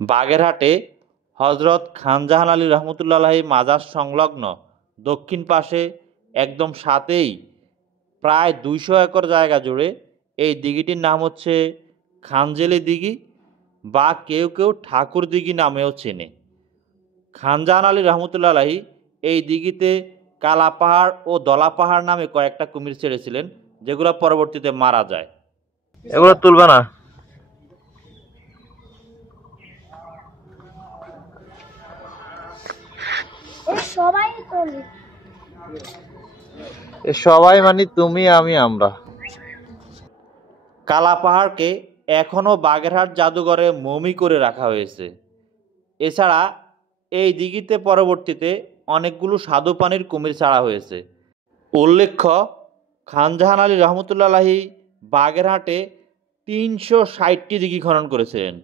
বাগেরহাটে হজরত খানজাহান আলী রহমতুল্লাহ আলাহি মাজার সংলগ্ন দক্ষিণ পাশে একদম সাথেই প্রায় ২০০ একর জায়গা জুড়ে এই দিঘিটির নাম হচ্ছে খানজেলি দিঘি বা কেউ কেউ ঠাকুর দিঘি নামেও চেনে। খানজাহান আলী রহমতুল্লাহ আলাহি এই দিঘিতে কালা পাহাড় ও দলা পাহাড় নামে কয়েকটা কুমির ছেড়েছিলেন, যেগুলো পরবর্তীতে মারা যায়। এগুলো তুলবে না। সবাই মানে তুমি আমি আমরা। কালা পাহাড়কে এখনও বাগেরহাট জাদুঘরে মমি করে রাখা হয়েছে। এছাড়া এই দিঘিতে পরবর্তীতে অনেকগুলো স্বাদু পানির কুমির ছাড়া হয়েছে। উল্লেখ্য, খানজাহান আলী রহমতুল্লাহ আলাহি বাগেরহাটে ৩৬০টি দিঘি খনন করেছিলেন।